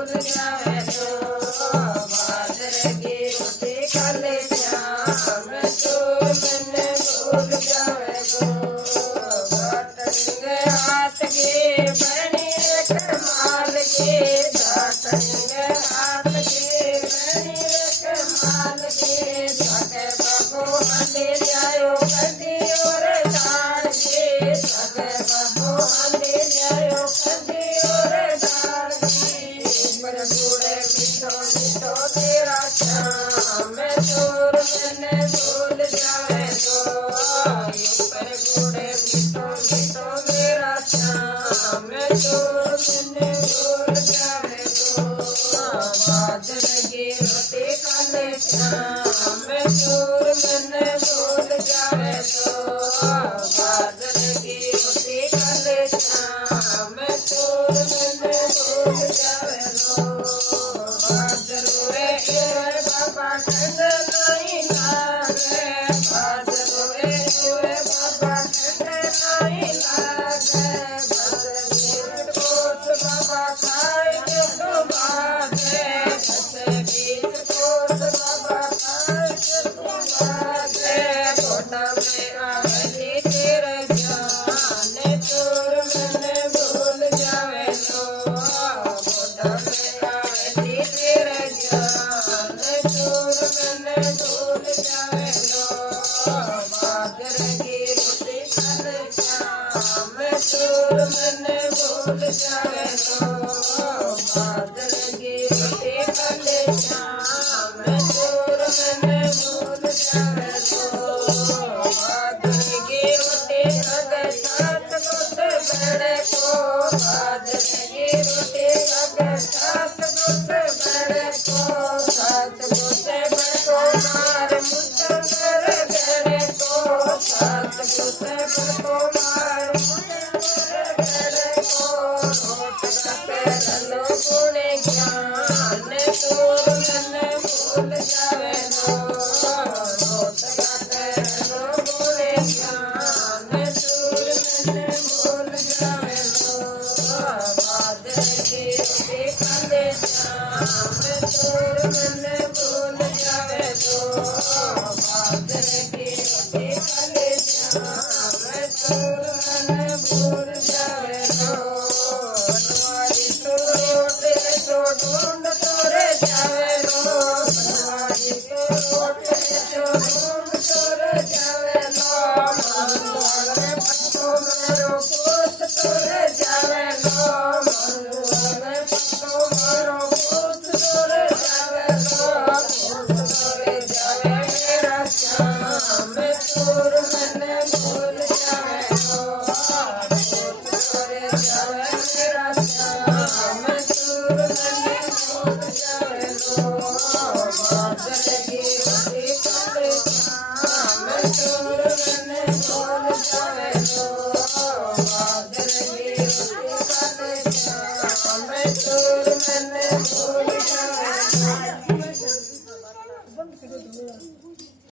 भूल जावे तो बादल की रोटी खाले श्याम चोर मन भूल जावे तो घाटंगे हाथ के बनी कमाल के घाटंगे हाथ के बनी कमाल के सके बाबू हंडे जायो कदी और दान के सके बाबू हंडे जायो कदी और दान के ऊपर बूढ़े मिठो मिठो तेरा श्याम चोर मैंने भूल जावे तो ऊपर बूढ़े मिठो मिठो तेरा श्याम चोर मैंने भूल जावे तो बादल की रोटी खाले श्याम चोर मैंने भूल जावे तो बादल की रोटी खाले श्याम चोर मैंने भूल जावे तो बादल वे बाबा ठंड नहीं लागे बादल वे बाबा ठंड नहीं लागे बादल कोट बाबा खाए के तो बागे बीच कोट बाबा खाए के तो बागे कोटा में आवेली तेरे जान चोर मैंने भूल जावे तो कोटा में आवेली तेरे जान चोर मैंने भूल जावे तो बादल की रोटी खाले श्याम चोर मैंने भूल जावे तो बादल की रोटी खाले श्याम चोर मैंने भूल जावे तो बादल की रोटी खाले साथ गुट बड़े को बादल की रोटी खाले साथ गुट बड़े को साथ गुट बड़े को मार मुझे बड़े बड़े को साथ गुट बड़े को मार मुझे बड़े बड़े को रोट का रलो गुणे ज्ञान चोर मैंने भूल जावे तो रोट का रलो गुणे ज्ञान चोर मैंने भूल जावे तो बादल की रोटी खाले श्याम चोर मैंने भूल जावे तो बादल की रोटी खाले श्याम चोर मैंने भूल जावे तो बनवारी तो रोटे तो ढूंढ तोरे जावे लो बनवारी तो रोटे तो ढूंढ तोरे जावे लो मनवार में पत्तो मारो पूत तोरे जावे लो मनवार में पत्तो मारो पूत तोरे जावे लो पूत तोरे जावे मेरा श्याम चोर मैंने भूल जावे लो पूत तोरे जावे मेरा श्याम चोर मैंने भूल जावे लो